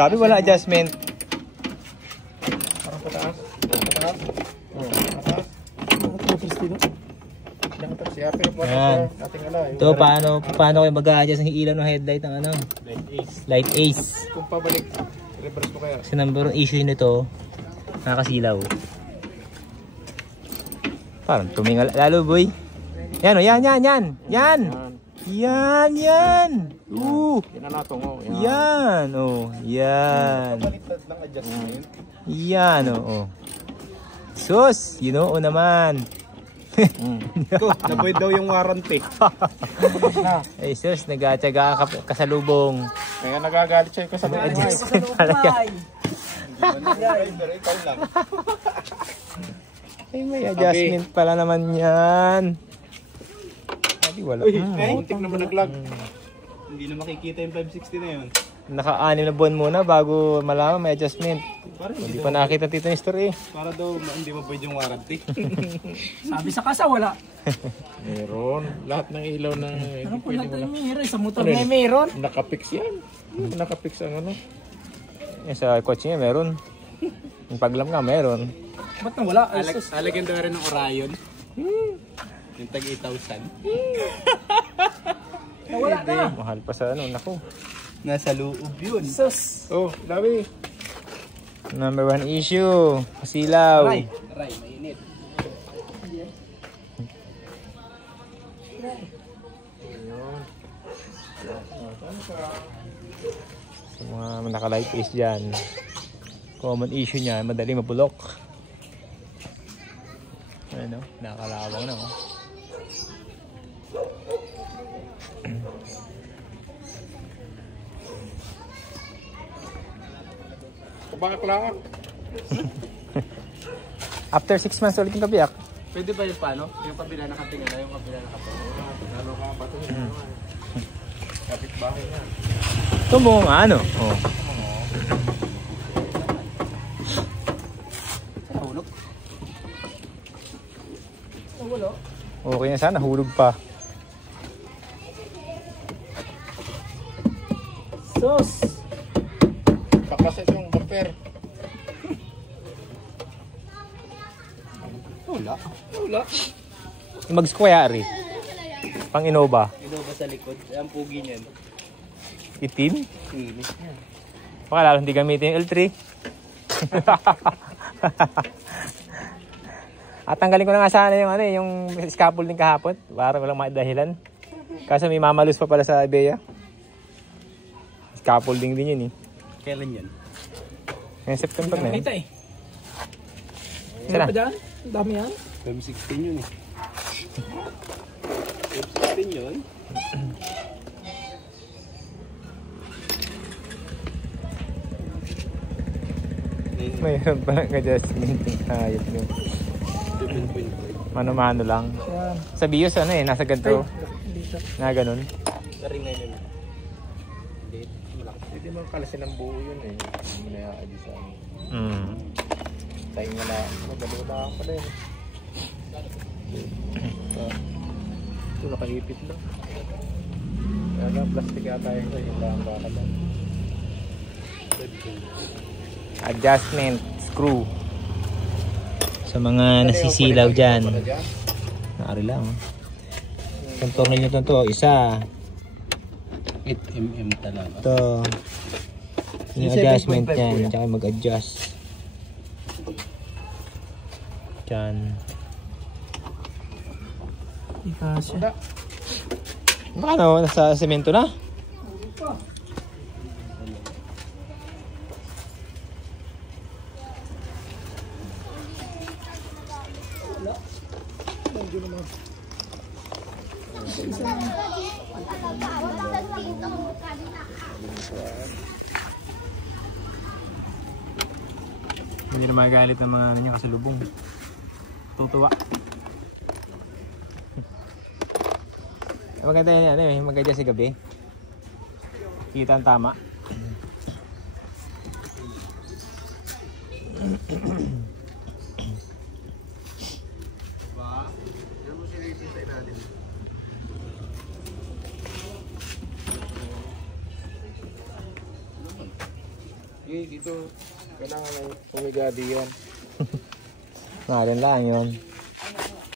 Sabi wala adjustment. Parang pataas. Pataas. Pataas. Ayan. Ito, paano kayo mag-a-adjust ng ilaw ng headlight ng ano? Light Ace. Kung pabalik, reverse mo kaya. Kasi number 1 issue nito, nakakasilaw. Parang tumingal lalo, boy. Yan o, yan. Yan. Yan na natungo. Yan o, yan. Pabaliktad ng adjustment. Yan o. Sus, you know naman. Naboy daw yung warranty. Ay sus, nag-atsaga kasalubong. Kaya nagagalit siya yung kasalubong. Ay, may adjustment pala naman yan. Ay, wala. Muntik naman naglag. Hindi na makikita yung 560 na yun. Naka-6 na buwan muna bago malaman may adjustment. Hindi pa nakita Tito Nestor eh. Para daw hindi mo pwede yung warranty. Sabi sa kasa wala. Meron. Lahat ng ilaw na Ano po natin meron? Sa motor may meron. Nakapix yan. Nakapix ang ano. Sa kotse niya meron. Yung paglam nga meron. Ba't na wala? Alagyan daw rin ng Orion. Yung tag 8,000. Nawala na. Mahal pa sa ano, naku. Nasa loob yun. Sus. Oh, dami. Number 1 issue, pasilaw. Ray, mainit. Sa mga naka-light face dyan, common issue niya, madali mabulok. Ano, nakalawang na. Bakit lang? After 6 months ulit yung kabiyak. Pwede ba yung paano? Yung kabila nakatingala, yung kabila nakatingala. Lalo ka pa ito. Kapit bahay na. Ito mo nga ano. Oh. Nahulog. Nawala. Okay na sana, hulog pa. Sus. Pakaset yung bumper. Wala. Mag-square pang Innova. Innova sa likod. Ang pugi niyan. Itim? Kinis niya. Baka lalo hindi gamitin yung L3. At tanggalin ko na nga sana yung, yung scaffolding kahapon. Para walang madahilan. Kasi may mamalus pa pala sa Ibea. Scaffolding din yun eh. Kailan yan? Ngayong September na yun. Nakita eh. Sana. Ano pa dyan? Ang dami yan. 516 yun eh. 516 yun? Mayroon palang adjustment yung hayop nyo. 7.5. Mano-mano lang. Yan. Sa BIOS ano eh, nasa ganito. Dito. Na ganun. Naring na yun. Hindi mo kalasin ng buo yun eh. Hindi mo na i-adjust sa ano. Tayo nga na. Magalo na ako pala yun. Ito nakaipit lang. Kaya lang plastic yata yun. Yung lang baka lang. Adjustment screw. Sa mga nasisilaw dyan. Naari lang. Itong tornilyo nyo to, isa. 8mm talaga. Ito. Yung adjustment yan. Tsaka mag-adjust. Dyan. Ikasya. Baka no, nasa semento na. Hindi na magalit ng mga ano niya kasalubong. Tutuwa. Maganda yan, ano eh, maganda sa gabi. Kita ang tama. Dito, kailangan may pumigadi yan. Narin lang yun.